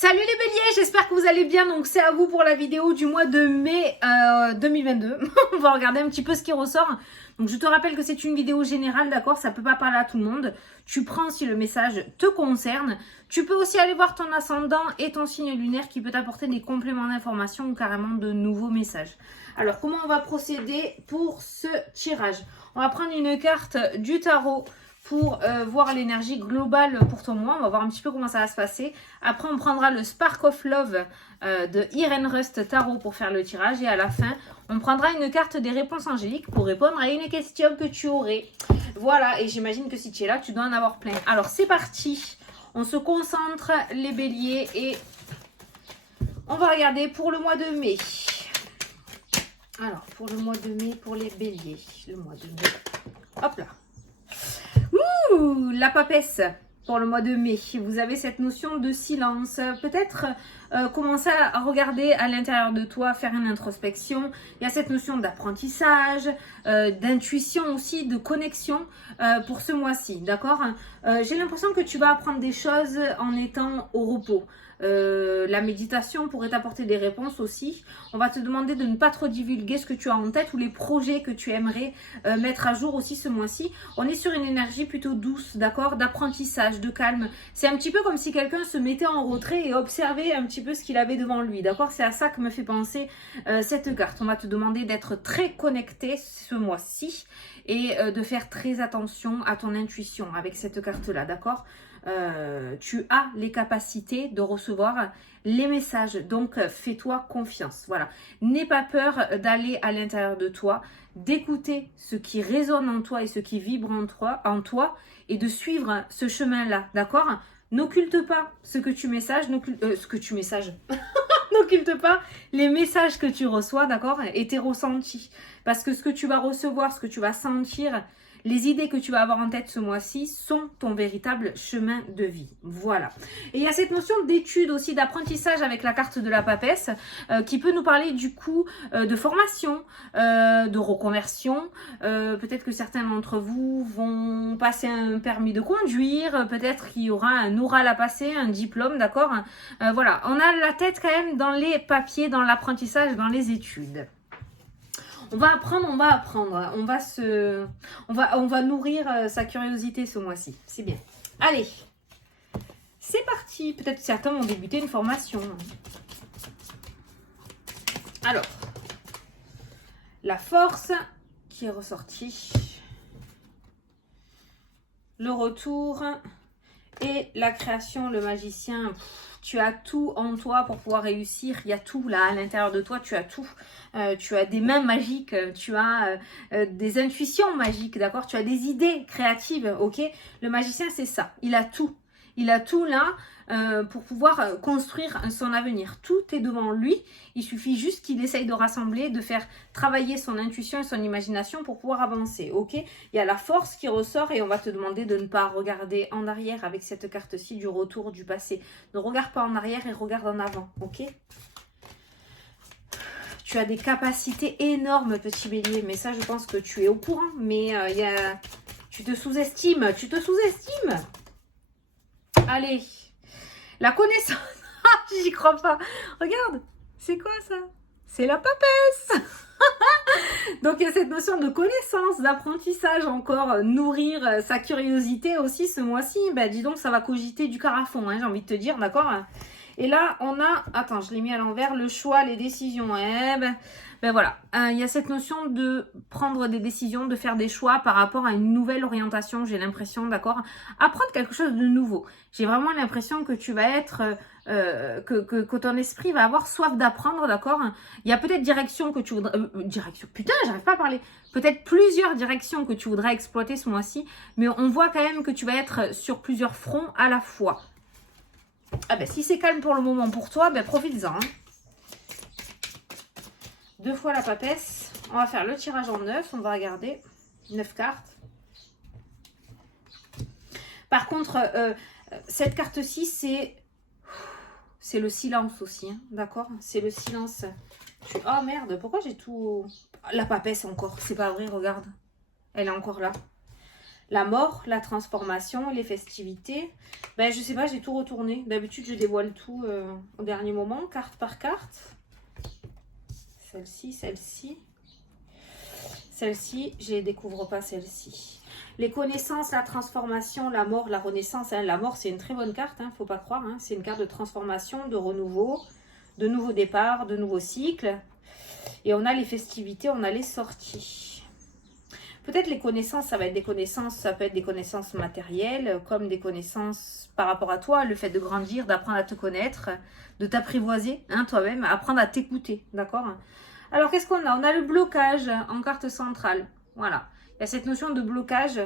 Salut les béliers, j'espère que vous allez bien. Donc c'est à vous pour la vidéo du mois de mai 2022. On va regarder un petit peu ce qui ressort. Donc je te rappelle que c'est une vidéo générale, d'accord? Ça peut pas parler à tout le monde. Tu prends si le message te concerne. Tu peux aussi aller voir ton ascendant et ton signe lunaire qui peut t'apporter des compléments d'information ou carrément de nouveaux messages. Alors comment on va procéder pour ce tirage? On va prendre une carte du tarot pour voir l'énergie globale pour ton mois. On va voir un petit peu comment ça va se passer. Après, on prendra le Spark of Love de Irene Rust Tarot pour faire le tirage. Et à la fin, on prendra une carte des réponses angéliques pour répondre à une question que tu aurais. Voilà, et j'imagine que si tu es là, tu dois en avoir plein. Alors, c'est parti. On se concentre, les béliers, et on va regarder pour le mois de mai. Alors, pour le mois de mai, pour les béliers. Le mois de mai. Hop là. Ouh, la papesse pour le mois de mai. Vous avez cette notion de silence. Peut-être commencer à regarder à l'intérieur de toi, faire une introspection. Il y a cette notion d'apprentissage, d'intuition aussi, de connexion pour ce mois-ci. D'accord? J'ai l'impression que tu vas apprendre des choses en étant au repos. La méditation pourrait t'apporter des réponses aussi. On va te demander de ne pas trop divulguer ce que tu as en tête ou les projets que tu aimerais mettre à jour aussi ce mois-ci. On est sur une énergie plutôt douce, d'accord, d'apprentissage, de calme. C'est un petit peu comme si quelqu'un se mettait en retrait et observait un petit peu ce qu'il avait devant lui, d'accord? C'est à ça que me fait penser cette carte. On va te demander d'être très connecté ce mois-ci et de faire très attention à ton intuition avec cette carte-là, d'accord? Tu as les capacités de recevoir les messages, donc fais-toi confiance. Voilà, n'aie pas peur d'aller à l'intérieur de toi, d'écouter ce qui résonne en toi et ce qui vibre en toi et de suivre ce chemin-là, d'accord? N'occulte pas ce que tu messages, n'occulte pas les messages que tu reçois, d'accord? Et tes ressentis, parce que ce que tu vas recevoir, ce que tu vas sentir, les idées que tu vas avoir en tête ce mois-ci sont ton véritable chemin de vie. Voilà. Et il y a cette notion d'étude aussi, d'apprentissage avec la carte de la papesse qui peut nous parler du coup de formation, de reconversion. Peut-être que certains d'entre vous vont passer un permis de conduire. Peut-être qu'il y aura un oral à passer, un diplôme, d'accord? Voilà. On a la tête quand même dans les papiers, dans l'apprentissage, dans les études. On va apprendre, on va nourrir sa curiosité ce mois-ci. C'est bien. Allez, c'est parti. Peut-être que certains vont débuter une formation. Alors, la force qui est ressortie, le retour et la création, le magicien. Tu as tout en toi pour pouvoir réussir. Il y a tout là à l'intérieur de toi. Tu as tout. Tu as des mains magiques. Tu as des intuitions magiques. D'accord? Tu as des idées créatives. Ok? Le magicien, c'est ça. Il a tout. Il a tout là pour pouvoir construire son avenir. Tout est devant lui. Il suffit juste qu'il essaye de rassembler, de faire travailler son intuition et son imagination pour pouvoir avancer. Ok? Il y a la force qui ressort et on va te demander de ne pas regarder en arrière avec cette carte-ci du retour du passé. Ne regarde pas en arrière et regarde en avant. Ok? Tu as des capacités énormes, petit bélier. Mais ça, je pense que tu es au courant. Mais tu te sous-estimes. Tu te sous-estimes. Allez, la connaissance. J'y crois pas. Regarde, c'est quoi ça? C'est la papesse. Donc il y a cette notion de connaissance, d'apprentissage encore, nourrir sa curiosité aussi ce mois-ci. Ben dis donc, ça va cogiter du carafon, hein, j'ai envie de te dire, d'accord? Et là, on a, attends, je l'ai mis à l'envers, le choix, les décisions. Ben voilà, il y a cette notion de prendre des décisions, de faire des choix par rapport à une nouvelle orientation, j'ai l'impression, d'accord? Apprendre quelque chose de nouveau. J'ai vraiment l'impression que tu vas être, que ton esprit va avoir soif d'apprendre, d'accord? Il y a peut-être direction que tu voudrais, putain, j'arrive pas à parler. Peut-être plusieurs directions que tu voudrais exploiter ce mois-ci, mais on voit quand même que tu vas être sur plusieurs fronts à la fois. Ah ben, si c'est calme pour le moment pour toi, ben profites-en. Hein. 2 fois la papesse. On va faire le tirage en 9. On va regarder 9 cartes. Par contre, cette carte-ci, c'est le silence aussi. Hein, d'accord? C'est le silence. Oh merde, pourquoi j'ai tout... La papesse encore. C'est pas vrai, regarde. Elle est encore là. La mort, la transformation, les festivités. Ben, je sais pas, j'ai tout retourné. D'habitude, je dévoile tout au dernier moment, carte par carte. Celle-ci, celle-ci. Celle-ci, je ne découvre pas celle-ci. Les connaissances, la transformation, la mort, la renaissance. Hein. La mort, c'est une très bonne carte, hein, faut pas croire. Hein. C'est une carte de transformation, de renouveau, de nouveaux départs, de nouveaux cycles. Et on a les festivités, on a les sorties. Peut-être les connaissances, ça va être des connaissances, ça peut être des connaissances matérielles, comme des connaissances par rapport à toi, le fait de grandir, d'apprendre à te connaître, de t'apprivoiser, hein, toi-même, apprendre à t'écouter, d'accord? Alors, qu'est-ce qu'on a? On a le blocage en carte centrale, voilà. Il y a cette notion de blocage,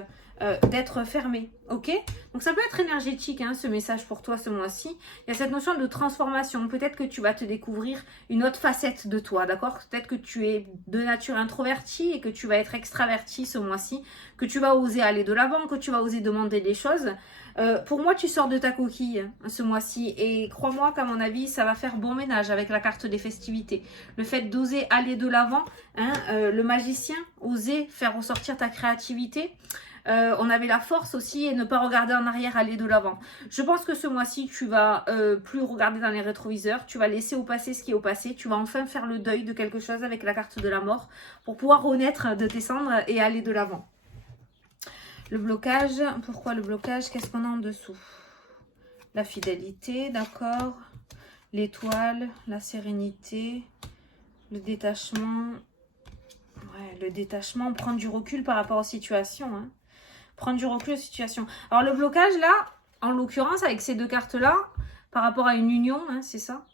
d'être fermé, ok? Donc, ça peut être énergétique, hein, ce message pour toi ce mois-ci. Il y a cette notion de transformation. Peut-être que tu vas te découvrir une autre facette de toi, d'accord? Peut-être que tu es de nature introvertie et que tu vas être extraverti ce mois-ci, que tu vas oser aller de l'avant, que tu vas oser demander des choses. Pour moi, tu sors de ta coquille hein, ce mois-ci et crois-moi qu'à mon avis, ça va faire bon ménage avec la carte des festivités. Le fait d'oser aller de l'avant, hein, le magicien, oser faire ressortir ta créativité. On avait la force aussi et ne pas regarder en arrière, aller de l'avant. Je pense que ce mois-ci, tu vas plus regarder dans les rétroviseurs, tu vas laisser au passé ce qui est au passé, tu vas enfin faire le deuil de quelque chose avec la carte de la mort pour pouvoir renaître de tes cendres et aller de l'avant. Le blocage, pourquoi le blocage? Qu'est-ce qu'on a en dessous? La fidélité, d'accord. L'étoile, la sérénité, le détachement. Ouais, le détachement, prendre du recul par rapport aux situations, hein. Prendre du recul aux situations. Alors, le blocage, là, en l'occurrence, avec ces deux cartes-là, par rapport à une union, hein, c'est ça,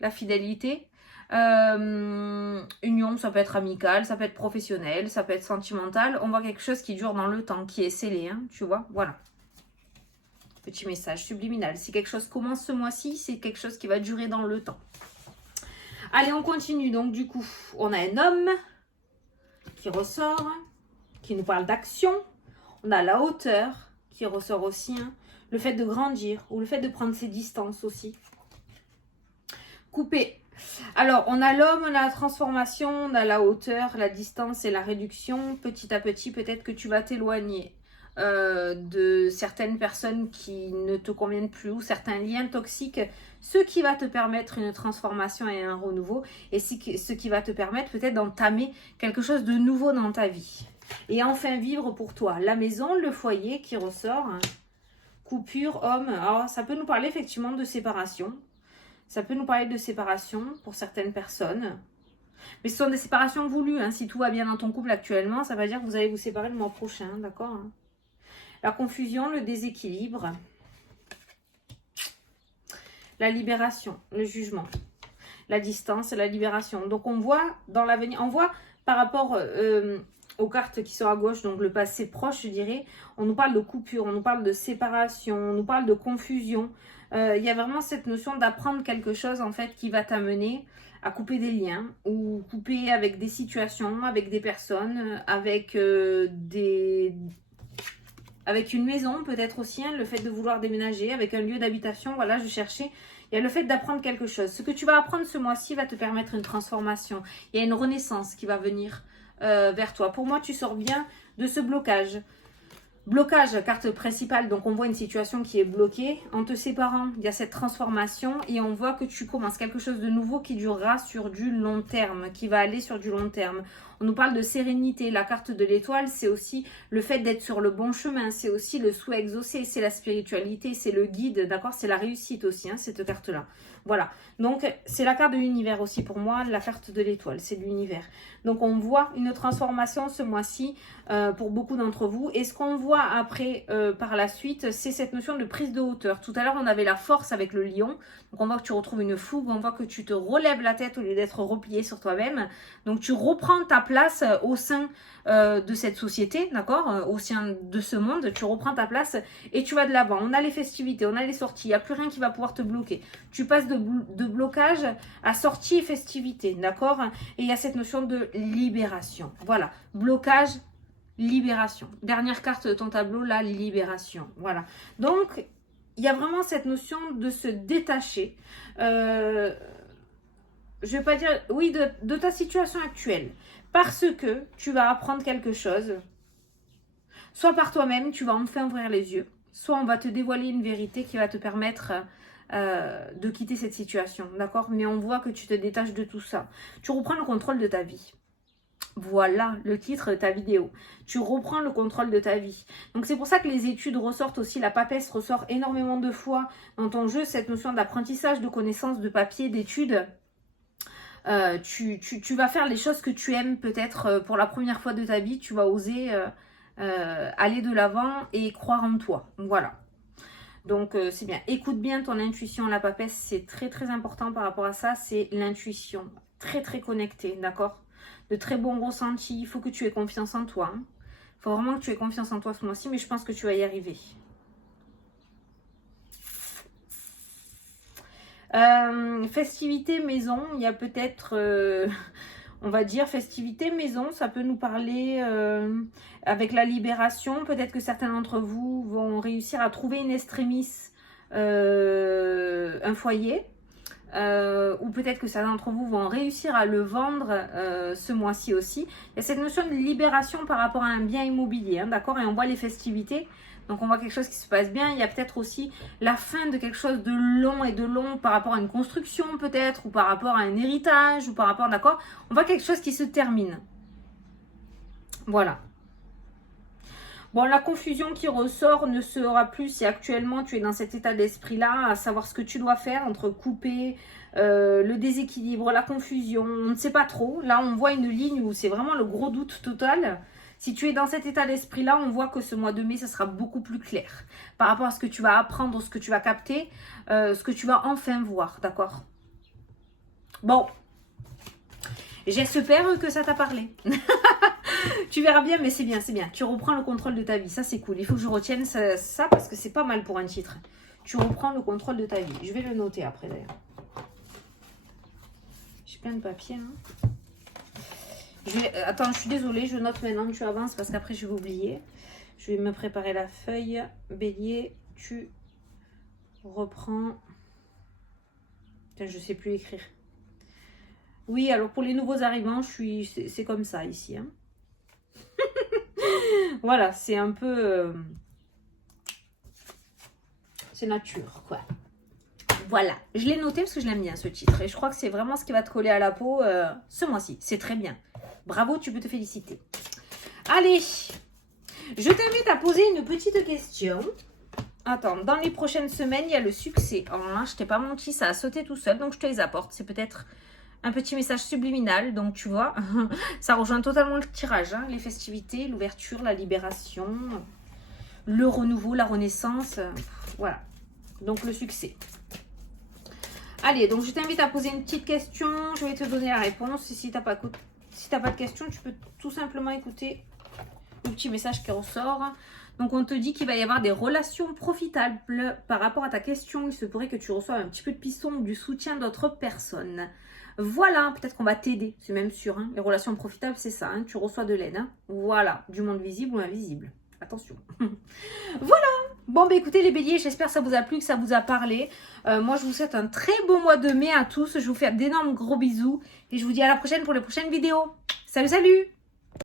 la fidélité. Union, ça peut être amical, ça peut être professionnel, ça peut être sentimental. On voit quelque chose qui dure dans le temps, qui est scellé, hein, tu vois, voilà. Petit message subliminal. Si quelque chose commence ce mois-ci, c'est quelque chose qui va durer dans le temps. Allez, on continue. Donc, du coup, on a un homme qui ressort, qui nous parle d'action. On a la hauteur qui ressort aussi, hein. Le fait de grandir ou le fait de prendre ses distances aussi. Couper. Alors, on a l'homme, on a la transformation, on a la hauteur, la distance et la réduction. Petit à petit, peut-être que tu vas t'éloigner de certaines personnes qui ne te conviennent plus ou certains liens toxiques, ce qui va te permettre une transformation et un renouveau et ce qui va te permettre peut-être d'entamer quelque chose de nouveau dans ta vie. Et enfin, vivre pour toi. La maison, le foyer qui ressort. Hein. Coupure, homme. Alors, ça peut nous parler effectivement de séparation. Ça peut nous parler de séparation pour certaines personnes. Mais ce sont des séparations voulues. Hein. Si tout va bien dans ton couple actuellement, ça va dire que vous allez vous séparer le mois prochain. D'accord, hein. La confusion, le déséquilibre. La libération, le jugement. La distance, la libération. Donc, on voit dans l'avenir, on voit par rapport aux cartes qui sont à gauche, donc le passé proche, je dirais, on nous parle de coupure, on nous parle de séparation, on nous parle de confusion. Il y a vraiment cette notion d'apprendre quelque chose, en fait, qui va t'amener à couper des liens ou couper avec des situations, avec des personnes, avec avec une maison peut-être aussi, hein, le fait de vouloir déménager, avec un lieu d'habitation, voilà, je cherchais. Il y a le fait d'apprendre quelque chose. Ce que tu vas apprendre ce mois-ci va te permettre une transformation. Il y a une renaissance qui va venir vers toi. Pour moi, tu sors bien de ce blocage. Blocage, carte principale, donc on voit une situation qui est bloquée. En te séparant, il y a cette transformation et on voit que tu commences quelque chose de nouveau qui durera sur du long terme, qui va aller sur du long terme. On nous parle de sérénité. La carte de l'étoile, c'est aussi le fait d'être sur le bon chemin. C'est aussi le souhait exaucé, c'est la spiritualité, c'est le guide, d'accord? C'est la réussite aussi, hein, cette carte-là. Voilà. Donc, c'est la carte de l'univers aussi pour moi, la carte de l'étoile, c'est l'univers. Donc, on voit une transformation ce mois-ci pour beaucoup d'entre vous. Et ce qu'on voit après, par la suite, c'est cette notion de prise de hauteur. Tout à l'heure, on avait la force avec le lion. Donc, on voit que tu retrouves une fougue, on voit que tu te relèves la tête au lieu d'être replié sur toi-même. Donc, tu reprends ta place au sein de cette société, d'accord, au sein de ce monde. Tu reprends ta place et tu vas de l'avant. On a les festivités, on a les sorties. Il n'y a plus rien qui va pouvoir te bloquer. Tu passes de blocage à sortie et festivité, d'accord? Et il y a cette notion de libération. Voilà, blocage, libération. Dernière carte de ton tableau, la libération. Voilà. Donc, il y a vraiment cette notion de se détacher. Je vais pas dire, oui, de ta situation actuelle. Parce que tu vas apprendre quelque chose Soit par toi-même, tu vas enfin ouvrir les yeux, soit on va te dévoiler une vérité qui va te permettre de quitter cette situation, d'accord? Mais on voit que tu te détaches de tout ça. Tu reprends le contrôle de ta vie. Voilà le titre de ta vidéo. Tu reprends le contrôle de ta vie. Donc c'est pour ça que les études ressortent aussi, la papesse ressort énormément de fois dans ton jeu, cette notion d'apprentissage, de connaissance, de papier, d'études. Tu vas faire les choses que tu aimes peut-être pour la première fois de ta vie. Tu vas oser aller de l'avant et croire en toi. Voilà. Donc c'est bien. Écoute bien ton intuition, la papesse. C'est très très important par rapport à ça. C'est l'intuition. Très très connectée, d'accord? De très bons ressentis. Il faut que tu aies confiance en toi. Il faut vraiment que tu aies confiance en toi ce mois-ci. Mais je pense que tu vas y arriver. Festivité maison, il y a peut-être, on va dire, festivité maison, ça peut nous parler avec la libération. Peut-être que certains d'entre vous vont réussir à trouver une extrémis, un foyer. Ou peut-être que certains d'entre vous vont réussir à le vendre ce mois-ci aussi. Il y a cette notion de libération par rapport à un bien immobilier, hein, d'accord? Et on voit les festivités. Donc on voit quelque chose qui se passe bien. Il y a peut-être aussi la fin de quelque chose de long par rapport à une construction peut-être, ou par rapport à un héritage, ou par rapport, d'accord? On voit quelque chose qui se termine. Voilà. Bon, la confusion qui ressort ne sera plus si actuellement tu es dans cet état d'esprit-là, à savoir ce que tu dois faire entre couper, le déséquilibre, la confusion, on ne sait pas trop. Là, on voit une ligne où c'est vraiment le gros doute total. Si tu es dans cet état d'esprit-là, on voit que ce mois de mai, ça sera beaucoup plus clair par rapport à ce que tu vas apprendre, ce que tu vas capter, ce que tu vas enfin voir, d'accord? Bon, j'espère que ça t'a parlé. Tu verras bien, mais c'est bien, c'est bien. Tu reprends le contrôle de ta vie, ça c'est cool. Il faut que je retienne ça parce que c'est pas mal pour un titre. Tu reprends le contrôle de ta vie. Je vais le noter après d'ailleurs. J'ai plein de papiers. Hein. Attends, je suis désolée, je note maintenant, tu avances parce qu'après je vais oublier. Je vais me préparer la feuille. Bélier, tu reprends. Putain, je sais plus écrire. Oui, alors pour les nouveaux arrivants, c'est comme ça ici. Hein. Voilà, c'est un peu... c'est nature, quoi. Voilà, je l'ai noté parce que je l'aime bien ce titre. Et je crois que c'est vraiment ce qui va te coller à la peau ce mois-ci. C'est très bien. Bravo, tu peux te féliciter. Allez, je t'invite à poser une petite question. Attends, dans les prochaines semaines, il y a le succès. Oh là, je t'ai pas menti, ça a sauté tout seul, donc je te les apporte. C'est peut-être un petit message subliminal, donc tu vois, ça rejoint totalement le tirage. Hein, les festivités, l'ouverture, la libération, le renouveau, la renaissance. Voilà, donc le succès. Allez, donc je t'invite à poser une petite question. Je vais te donner la réponse. Et si tu n'as pas de question, tu peux tout simplement écouter le petit message qui ressort. Donc, on te dit qu'il va y avoir des relations profitables par rapport à ta question. Il se pourrait que tu reçoives un petit peu de piston ou du soutien d'autres personnes. Voilà, peut-être qu'on va t'aider. C'est même sûr. Hein. Les relations profitables, c'est ça. Hein. Tu reçois de l'aide. Hein. Voilà, du monde visible ou invisible. Attention. Voilà. Bon, bah écoutez les béliers, j'espère que ça vous a plu, que ça vous a parlé. Moi, je vous souhaite un très beau mois de mai à tous. Je vous fais d'énormes gros bisous. Et je vous dis à la prochaine pour les prochaines vidéos. Salut, salut!